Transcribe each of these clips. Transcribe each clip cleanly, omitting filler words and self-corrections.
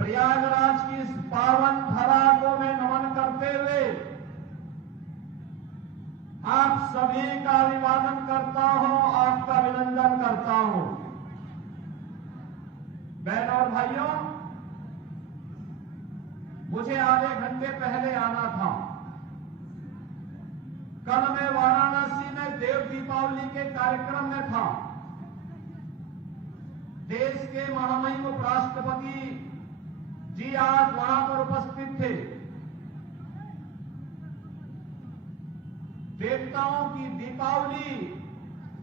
प्रयागराज की इस पावन धरा को मैं नमन करते हुए आप सभी का अभिवादन करता हूं, आपका अभिनंदन करता हूं। बहनों और भाइयों, मुझे आधे घंटे पहले आना था। कल मैं वाराणसी में देव दीपावली के कार्यक्रम में था। देश के महामहिम उपराष्ट्रपति जी आज वहां पर उपस्थित थे। देवताओं की दीपावली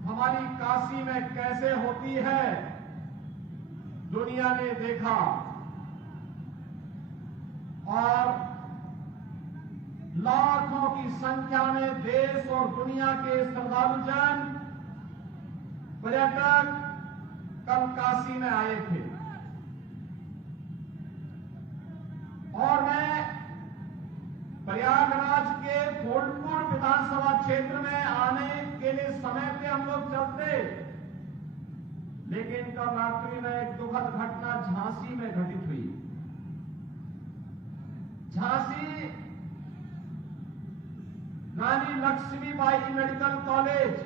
हमारी काशी में कैसे होती है दुनिया ने देखा, और लाखों की संख्या में देश और दुनिया के श्रद्धालुजन, पर्यटक कल काशी में आए थे। और मैं प्रयागराज के फूलपुर विधानसभा क्षेत्र में आने के लिए समय पे हम लोग चलते, लेकिन कल रात्रि में एक दुखद घटना झांसी में घटित हुई। झांसी रानी लक्ष्मीबाई मेडिकल कॉलेज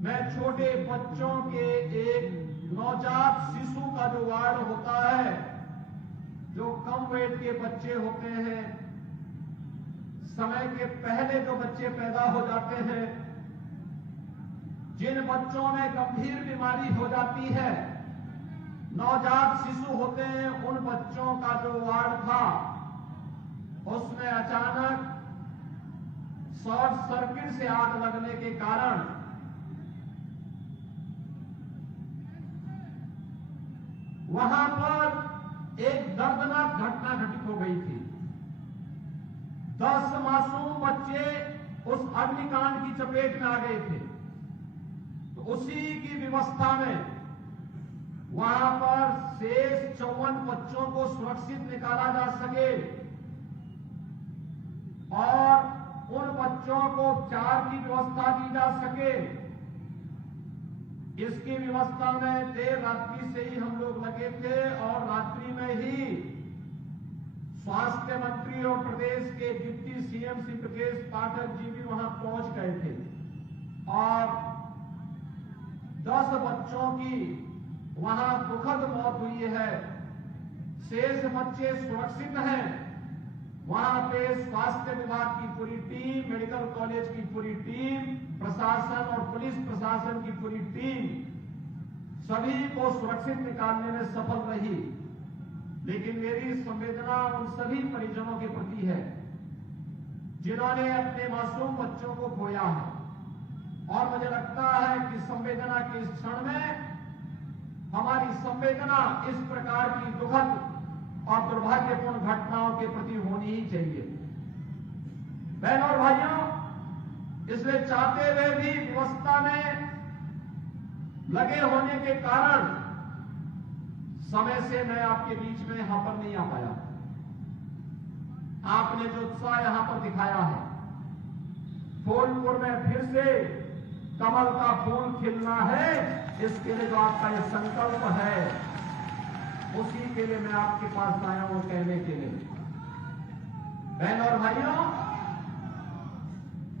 में छोटे बच्चों के एक नवजात शिशु का जो वार्ड होता है, जो कम वेट के बच्चे होते हैं, समय के पहले जो बच्चे पैदा हो जाते हैं, जिन बच्चों में गंभीर बीमारी हो जाती है, नवजात शिशु होते हैं, उन बच्चों का जो वार्ड था उसमें अचानक शॉर्ट सर्किट से आग लगने के कारण वहां पर एक दर्दनाक घटना घटित हो गई थी। 10 मासूम बच्चे उस अग्निकांड की चपेट में आ गए थे। तो उसी की व्यवस्था में वहां पर शेष 54 बच्चों को सुरक्षित निकाला जा सके और उन बच्चों को उपचार की व्यवस्था दी जा सके, इसकी व्यवस्था में देर रात्रि से ही हम लोग लगे थे। और रात्रि में ही स्वास्थ्य मंत्री और प्रदेश के डिप्टी सीएम श्री ब्रजेश पाठक जी भी वहां पहुंच गए थे और 10 बच्चों की वहां दुखद मौत हुई है। शेष बच्चे सुरक्षित हैं। वहां पे स्वास्थ्य विभाग की पूरी टीम, मेडिकल कॉलेज की पूरी टीम, प्रशासन और पुलिस प्रशासन की पूरी टीम सभी को सुरक्षित निकालने में सफल रही। लेकिन मेरी संवेदना उन सभी परिजनों के प्रति है जिन्होंने अपने मासूम बच्चों को खोया है। और मुझे लगता है कि संवेदना के इस क्षण में हमारी संवेदना इस प्रकार की दुखद और दुर्भाग्यपूर्ण घटनाओं के प्रति होनी ही चाहिए। बहनों और भाइयों, इसलिए चाहते हुए भी व्यवस्था में लगे होने के कारण समय से मैं आपके बीच में यहां पर नहीं आ पाया। आपने जो उत्साह यहां पर दिखाया है, फूलपुर में फिर से कमल का फूल खिलना है, इसके लिए जो आपका ये संकल्प है, उसी के लिए मैं आपके पास आया हूं कहने के लिए। बहनों और भाइयों,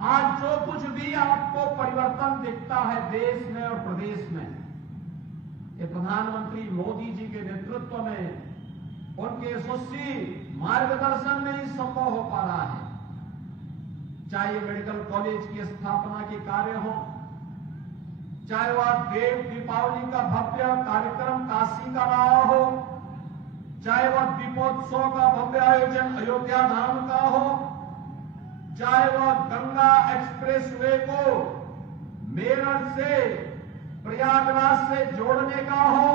आज जो कुछ भी आपको परिवर्तन दिखता है देश में और प्रदेश में, ये प्रधानमंत्री मोदी जी के नेतृत्व में, उनके यशस्वी मार्गदर्शन में ही संभव हो पा रहा है। चाहे मेडिकल कॉलेज की स्थापना के कार्य हो, चाहे वह देव दीपावली का भव्य कार्यक्रम काशी का रहा हो, चाहे वह दीपोत्सव का भव्य आयोजन अयोध्या धाम का हो, चाहे वह गंगा एक्सप्रेसवे को मेरठ से प्रयागराज से जोड़ने का हो,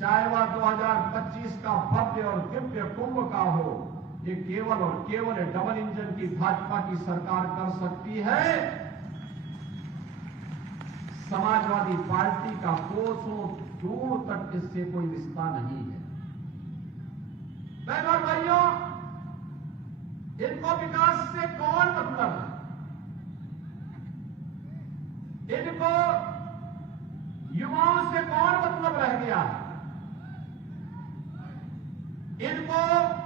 चाहे वह 2025 का भव्य और दिव्य कुंभ का हो, ये केवल और केवल डबल इंजन की भाजपा की सरकार कर सकती है। समाजवादी पार्टी का कोसों दूर तक इससे कोई रिश्ता नहीं है। बहनों भाइयों, इनको विकास से कौन मतलब है? इनको युवाओं से कौन मतलब रह गया है? इनको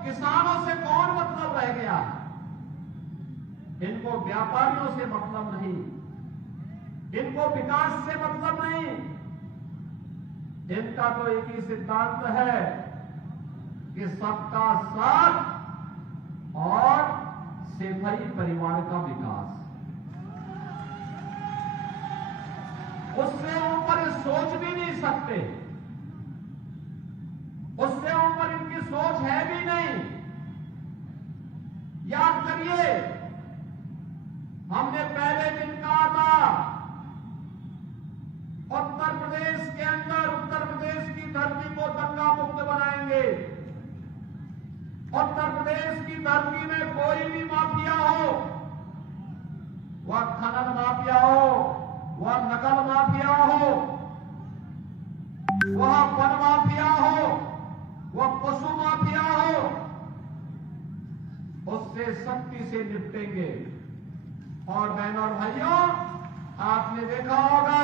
किसानों से कौन मतलब रह गया? इनको व्यापारियों से मतलब नहीं, इनको विकास से मतलब नहीं। इनका तो एक ही सिद्धांत है कि सबका साथ और सेठई परिवार का विकास। उससे ऊपर ये सोच भी नहीं सकते, उससे ऊपर इनकी सोच है भी नहीं। याद करिए, हमने पहले दिन कहा था उत्तर प्रदेश के अंदर, उत्तर प्रदेश की धरती को दंगा मुक्त बनाएंगे। उत्तर प्रदेश की धरती में कोई भी माफिया हो, वह खनन माफिया हो, वह नकल माफिया हो, वह वन माफिया हो, वह पशु माफिया हो, उससे सख्ती से निपटेंगे। और बहनों और भाइयों, आपने देखा होगा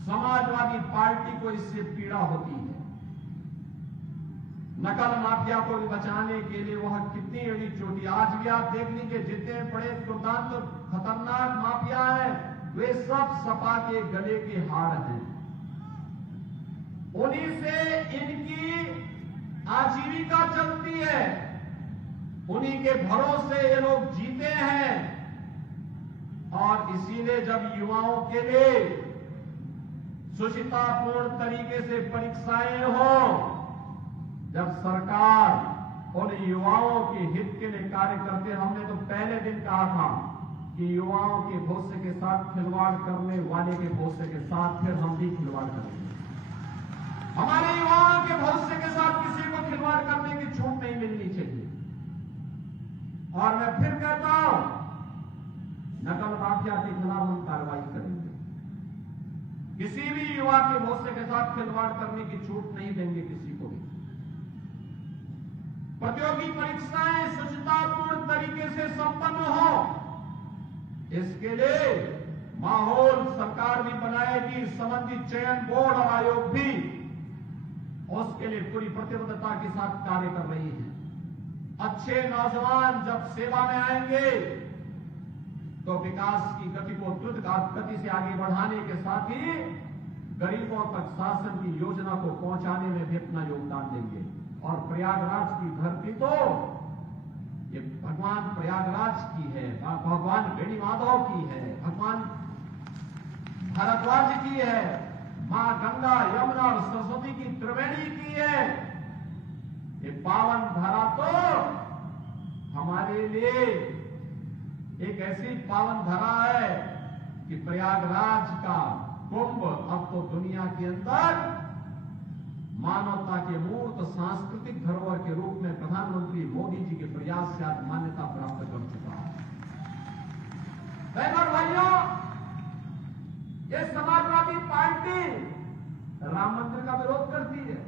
समाजवादी पार्टी को इससे पीड़ा होती है। नकल माफिया को भी बचाने के लिए वह कितनी बड़ी चोटी, आज भी आप देख लीजिए जितने बड़े दुर्दांत खतरनाक माफिया हैं, वे सब सपा के गले के हार हैं। उन्हीं से इनकी आजीविका चलती है, उन्हीं के भरोसे ये लोग जीते हैं। और इसीलिए जब युवाओं के लिए सुचितापूर्ण तरीके से परीक्षाएं हो, जब सरकार उन युवाओं के हित के लिए कार्य करते, हमने तो पहले दिन कहा था कि युवाओं के भविष्य के साथ खिलवाड़ करने वाले के भविष्य के साथ फिर हम भी खिलवाड़ करेंगे। हमारे युवाओं के भविष्य के साथ किसी को खिलवाड़ करने की छूट नहीं मिलनी चाहिए। और मैं फिर कहता हूं, नकल माफिया के खिलाफ हम कार्रवाई करेंगे। किसी भी युवा के भविष्य के साथ खिलवाड़ करने की छूट नहीं देंगे किसी को भी। प्रतियोगी परीक्षाएं सुचितापूर्ण तरीके से संपन्न हो, इसके लिए माहौल सरकार भी बनाएगी, संबंधित चयन बोर्ड और आयोग भी उसके लिए पूरी प्रतिबद्धता के साथ कार्य कर रही है। अच्छे नौजवान जब सेवा में आएंगे तो विकास की गति को द्रुत गति से आगे बढ़ाने के साथ ही गरीबों तक शासन की योजना को पहुंचाने में भी अपना योगदान देंगे। और प्रयागराज की धरती तो ये भगवान प्रयागराज की है, भगवान वेणी माधव की है, भगवान भारद्वाज की है, मां गंगा यमुना और सरस्वती की त्रिवेणी की है। ये पावन धरा तो हमारे लिए एक ऐसी पावन धरा है कि प्रयागराज का कुंभ अब तो दुनिया के अंदर मानवता के मूर्त सांस्कृतिक धरोहर के रूप में प्रधानमंत्री मोदी जी के प्रयास से आज मान्यता प्राप्त कर चुका है। बहनों और भाइयों, ये समाजवादी पार्टी राम मंदिर का विरोध करती है,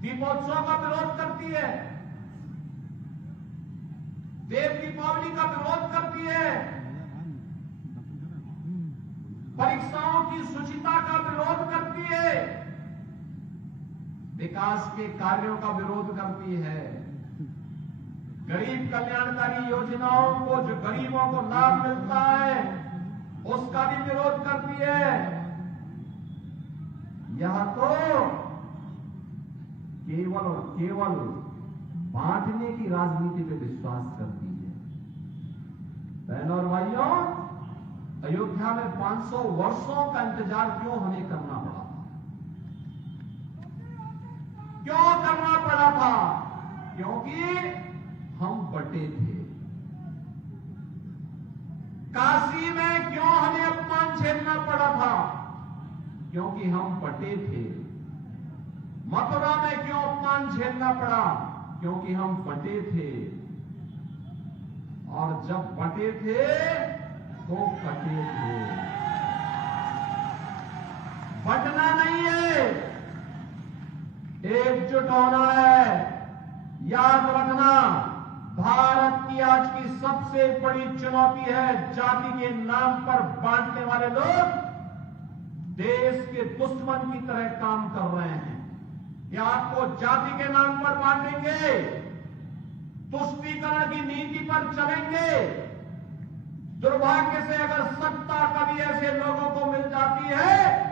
दीपोत्सव का विरोध करती है, देव दीपावली का विरोध करती है, परीक्षाओं की शुचिता का विरोध करती है, विकास के कार्यों का विरोध करती है, गरीब कल्याणकारी योजनाओं को, जो गरीबों को लाभ मिलता है, उसका भी विरोध करती है। यह तो केवल और केवल बांटने की राजनीति पे विश्वास करती है। बहनों और भाइयों, अयोध्या में 500 वर्षों का इंतजार क्यों हमें करना पड़ा? क्यों करना पड़ा था? क्योंकि हम बटे थे। काशी में क्यों हमें अपमान झेलना पड़ा था? क्योंकि हम बटे थे। मथुरा में क्यों अपमान झेलना पड़ा? क्योंकि हम बटे थे। और जब बटे थे तो कटे थे। बटना नहीं है, एकजुट होना है। याद रखना, भारत की आज की सबसे बड़ी चुनौती है जाति के नाम पर बांटने वाले लोग देश के दुश्मन की तरह काम कर रहे हैं। कि आपको जाति के नाम पर बांटेंगे, तुष्टीकरण की नीति पर चलेंगे। दुर्भाग्य से अगर सत्ता कभी ऐसे लोगों को मिल जाती है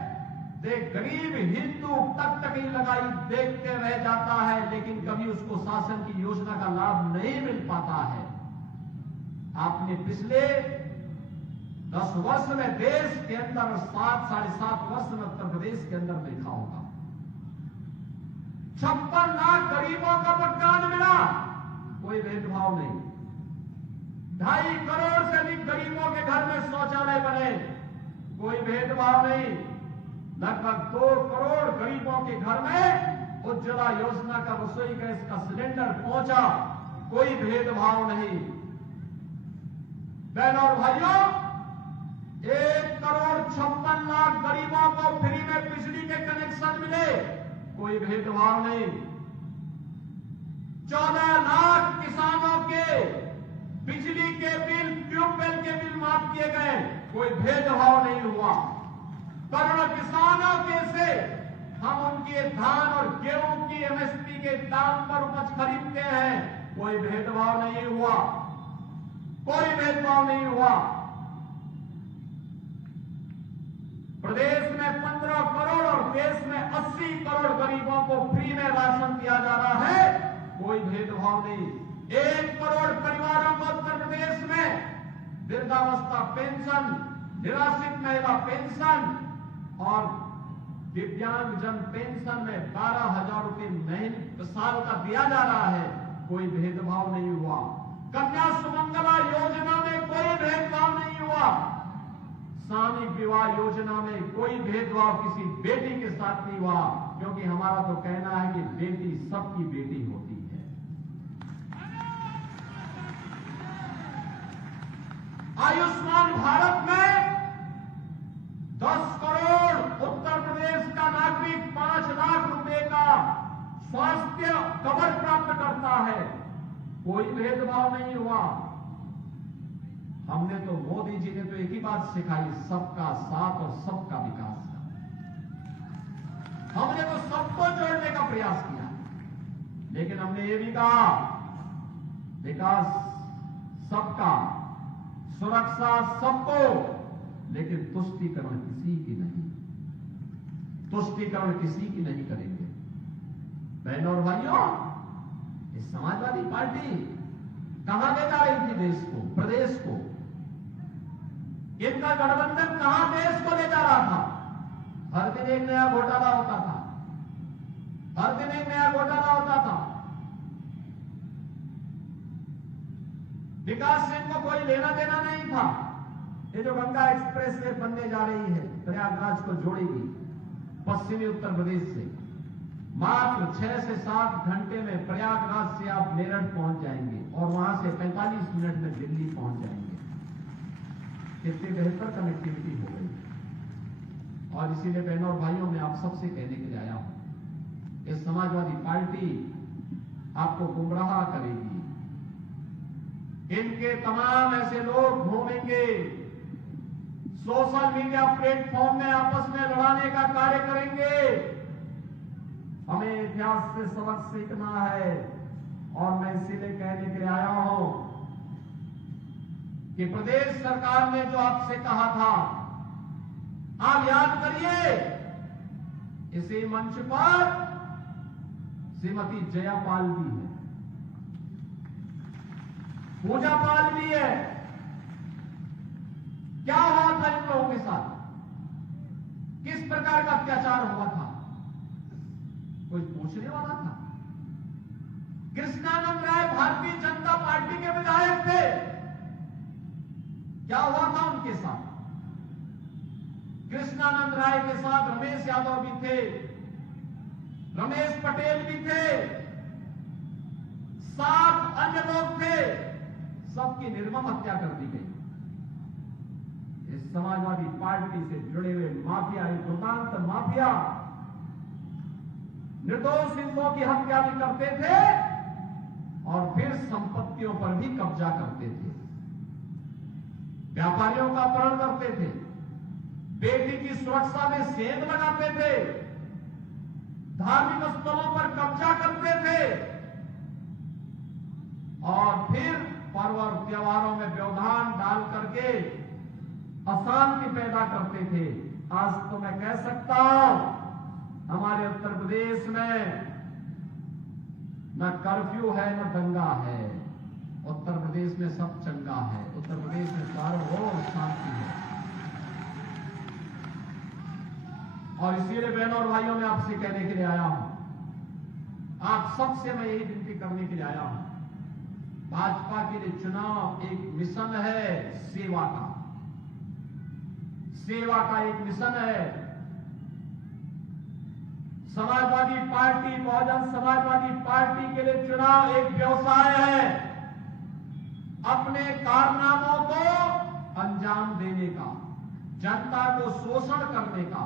तो गरीब हिंदू तक की लगाई देखते रह जाता है, लेकिन कभी उसको शासन की योजना का लाभ नहीं मिल पाता है। आपने पिछले 10 वर्ष में देश के अंदर 7 साढ़े 7 वर्ष में उत्तर प्रदेश के अंदर देखा होगा 56 लाख गरीबों का मकान मिला, कोई भेदभाव नहीं। 2.5 करोड़ से अधिक गरीबों के घर में शौचालय बने, कोई भेदभाव नहीं। लगभग 2 करोड़ गरीबों के घर में उज्ज्वला योजना का रसोई गैस का सिलेंडर पहुंचा, कोई भेदभाव नहीं। बहनों और भाइयों, 1 करोड़ 56 लाख गरीबों को फ्री में बिजली के कनेक्शन मिले, कोई भेदभाव नहीं। 14 लाख किसानों के बिजली के बिल, ट्यूबवेल के बिल माफ किए गए, कोई भेदभाव नहीं हुआ। करोड़ों किसानों के से हम उनके धान और गेहूं की एमएसपी के दाम पर उपज खरीदते हैं, कोई भेदभाव नहीं हुआ, कोई भेदभाव नहीं हुआ। प्रदेश में 15 करोड़ और देश में 80 करोड़ गरीबों को फ्री में राशन दिया जा रहा है, कोई भेदभाव नहीं। 1 करोड़ परिवारों को उत्तर प्रदेश में वृद्धावस्था पेंशन, निराश्रित महिला पेंशन और दिव्यांगजन पेंशन में 12,000 रुपए महीने साल का दिया जा रहा है, कोई भेदभाव नहीं हुआ। कन्या सुमंगला योजना में कोई भेदभाव नहीं हुआ। सामूहिक विवाह योजना में कोई भेदभाव किसी बेटी के साथ नहीं हुआ, क्योंकि हमारा तो कहना है कि बेटी सबकी बेटी होती है। आयुष्मान भारत में 10 करोड़ उत्तर प्रदेश का नागरिक 5 लाख रुपए का स्वास्थ्य कवर प्राप्त करता है, कोई भेदभाव नहीं हुआ। हमने तो, मोदी जी ने तो एक ही बात सिखाई, सबका साथ और सबका विकास का। हमने तो सबको जोड़ने का प्रयास किया, लेकिन हमने ये भी कहा विकास सबका, सुरक्षा सबको, लेकिन तुष्टीकरण किसी की नहीं, तुष्टीकरण किसी की नहीं करेंगे। बहनों और भाइयों, इस समाजवादी पार्टी कहां ले जा रही थी देश को, प्रदेश को? इनका गठबंधन कहां देश को ले जा रहा था? हर दिन एक नया घोटाला होता था, हर दिन एक नया घोटाला होता था। विकास से इनको कोई लेना देना नहीं था। ये जो गंगा एक्सप्रेस वे बनने जा रही है, प्रयागराज को जोड़ेगी पश्चिमी उत्तर प्रदेश से, मात्र 6 से 7 घंटे में प्रयागराज से आप मेरठ पहुंच जाएंगे और वहां से 45 मिनट में दिल्ली पहुंच जाएंगे। कितनी बेहतर कनेक्टिविटी हो गई। और इसीलिए बहनों और भाइयों, मैं आप सबसे कहने के लिए आया हूं, ये समाजवादी पार्टी आपको गुमराह करेगी। इनके तमाम ऐसे लोग घूमेंगे, सोशल मीडिया प्लेटफॉर्म में आपस में लड़ाने का कार्य करेंगे। हमें इतिहास से सबक सीखना है, और मैं इसीलिए कहने के लिए आया हूं कि प्रदेश सरकार ने जो आपसे कहा था, आप याद करिए, इसी मंच पर श्रीमती जयापाल भी है, पूजा पाल भी है। क्या हुआ था इन लोगों के साथ? किस प्रकार का अत्याचार हुआ था? कोई पूछने वाला था? कृष्णानंद राय भारतीय जनता पार्टी के विधायक थे, क्या हुआ था उनके साथ? कृष्णानंद राय के साथ रमेश यादव भी थे, रमेश पटेल भी थे, 7 अन्य लोग थे, सबकी निर्मम हत्या कर दी गई। इस समाजवादी पार्टी से जुड़े हुए माफिया, एक दुर्दांत माफिया, निर्दोष हिंदुओं की हत्या भी करते थे और फिर संपत्तियों पर भी कब्जा करते थे, व्यापारियों का अपहरण करते थे, बेटी की सुरक्षा में सेंध लगाते थे, धार्मिक स्थलों पर कब्जा करते थे और फिर पर्व और त्योहारों में व्यवधान डाल करके अशांति पैदा करते थे। आज तो मैं कह सकता हूं हमारे उत्तर प्रदेश में न कर्फ्यू है न दंगा है। उत्तर प्रदेश में सब चंगा है। उत्तर प्रदेश में सार्वभौम शांति है। और इसीलिए बहनों और भाइयों में आपसे कहने के लिए आया हूं, आप सबसे मैं यही विनती करने के लिए आया हूं, भाजपा के लिए चुनाव एक मिशन है, सेवा का एक मिशन है। समाजवादी पार्टी, बहुजन समाजवादी पार्टी के लिए चुनाव एक व्यवसाय है। अपने कारनामों को अंजाम देने का, जनता को शोषण करने का,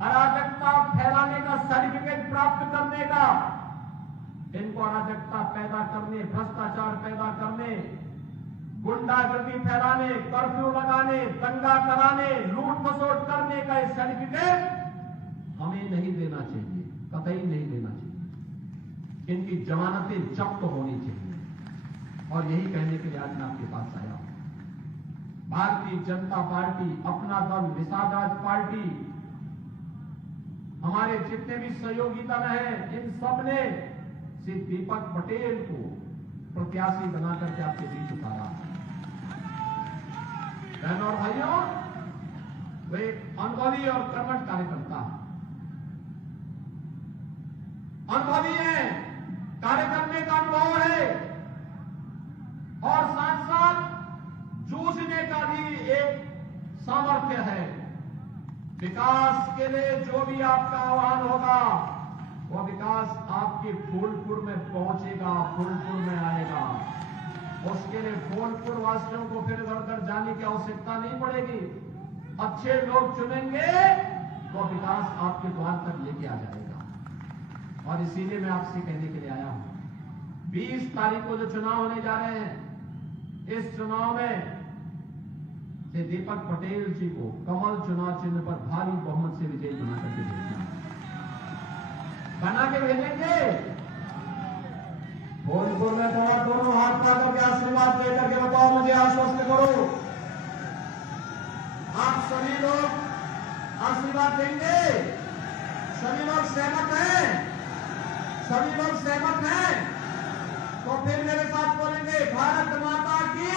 अराजकता फैलाने का, सर्टिफिकेट प्राप्त करने का, इनको अराजकता पैदा करने, भ्रष्टाचार पैदा करने, गुंडागर्दी फैलाने, कर्फ्यू लगाने, दंगा कराने, लूट खसोट करने का ये सर्टिफिकेट हमें नहीं देना चाहिए, कतई नहीं देना चाहिए। इनकी जमानतें जब्त होनी चाहिए। और यही कहने के लिए आज मैं आपके पास आया हूं। भारतीय जनता पार्टी, अपना दल, निषाद राज पार्टी, हमारे जितने भी सहयोगी दल हैं, इन सब ने श्री दीपक पटेल को प्रत्याशी बनाकर के आपके बीच उतारा। बहनों और भाइयों, वे एक अनुभवी और कर्मठ कार्यकर्ता है, अनुभवी है, कार्य करने का अनुभव है और साथ साथ जूझने का भी एक सामर्थ्य है। विकास के लिए जो भी आपका आह्वान होगा, वह विकास आपके फूलपुर में पहुंचेगा, फूलपुर में आएगा। उसके लिए फूलपुर वासियों को फिर इधर उधर जाने की आवश्यकता नहीं पड़ेगी। अच्छे लोग चुनेंगे तो विकास आपके द्वार तक लेके आ जाएगा। और इसीलिए मैं आपसे कहने के लिए आया हूं, 20 तारीख को जो चुनाव होने जा रहे हैं, इस चुनाव में से दीपक पटेल जी को कमल चुनाव चिन्ह पर भारी बहुमत से विजयी बना करके भेजना है। बना के भेजेंगे। भोजपुर में थोड़ा दोनों हाथ पा करके आशीर्वाद देकर के बताओ, मुझे आश्वस्त करो, आप सभी लोग आशीर्वाद देंगे। सभी लोग सहमत हैं? सभी लोग सहमत हैं? तो फिर मेरे साथ बोलेंगे, भारत माता की